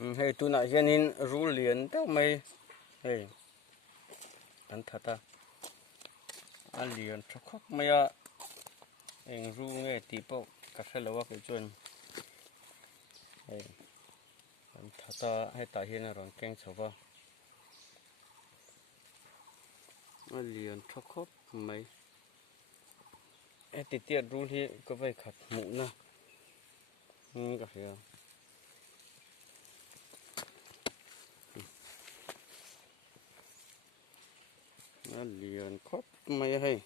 Hay tu nãy giờ nín rú liền tao mày hey anh thật à anh liền cho khóc mày à anh rú nghe tí bộ cắt hết lâu cái chuyện hey anh thật à hay tại hiện là rồi keng sầu vào anh liền cho khóc mày em tí tiệt rú thì có phải khát mũ nè cái gì à anh liền khóc mày hay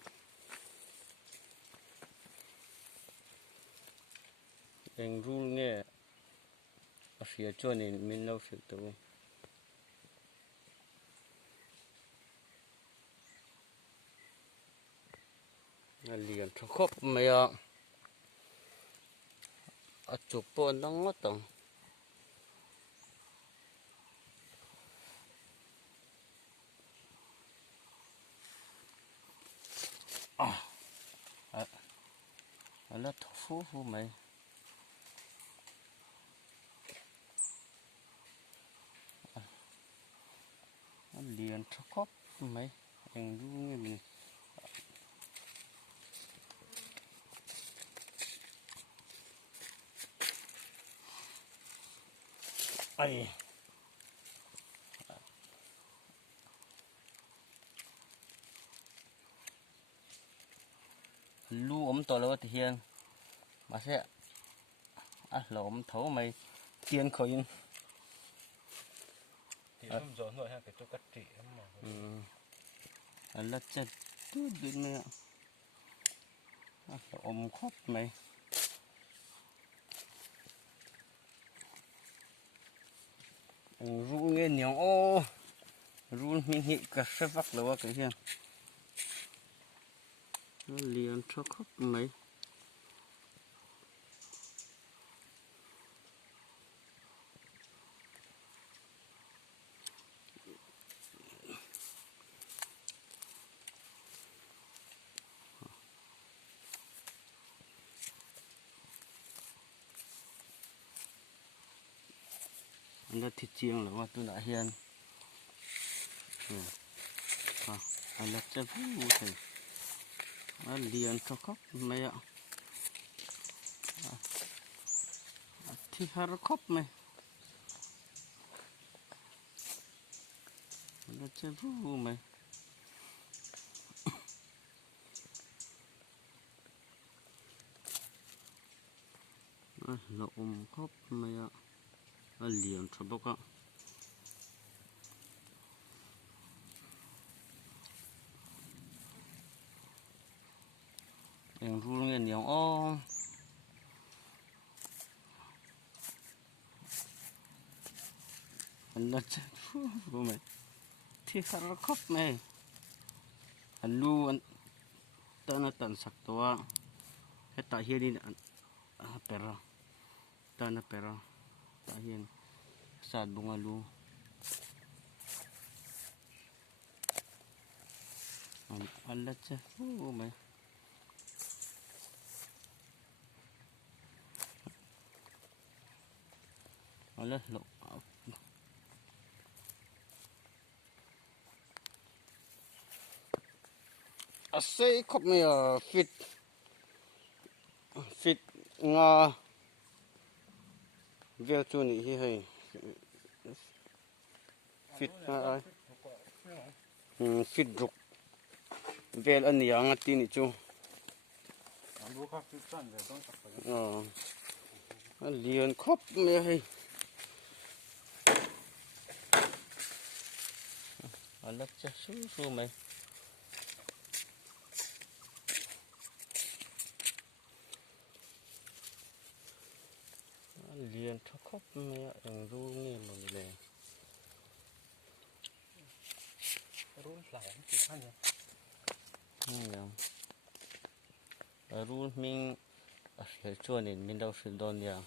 anh rú nghe ở phía chỗ này mình lâu sự tụ anh liền cho khóc mày à ở chụp bọn đang ngót tầng nó thú phú mày nó liền cho khóc mày anh rú nghe mình ai lu ống to là thì hiền mà sẽ là ống thấu mày tiền khởi in thì không gió nổi ha cái chỗ cắt chỉ mà là chết tu đứt nữa là ống khóc mày ru nghe nhiều ô ru mình hị cả sắp vắt là cái hiền nó liền cho khóc mày nó thịt chiên là qua tôi đã hiền anh là chết vui thầy nó liền cho khóc mày ạ thì hai khóc mày nó chết vui mày nó khóc mày ạ nó liền cho bốc ạ em ru nghe nhiều ô anh nó chết vui mày thì hai khóc mày anh lu anh tao nó tận sạc toa hết tại hiện đi pera tao nó pera tại hiện sát bunga lu anh là chết vui mày anh là lộ say khóc mày fit fit nga về chỗ này thì hay fit ai fit rục về anh nhà ngắt tin đi chú anh liền khóc mày hay anh lắc cha su mày anh liền cho khóc mày anh ru nghe mà mày run lại chỉ khăn ru mình ở chỗ này mình đâu sử dụng nhà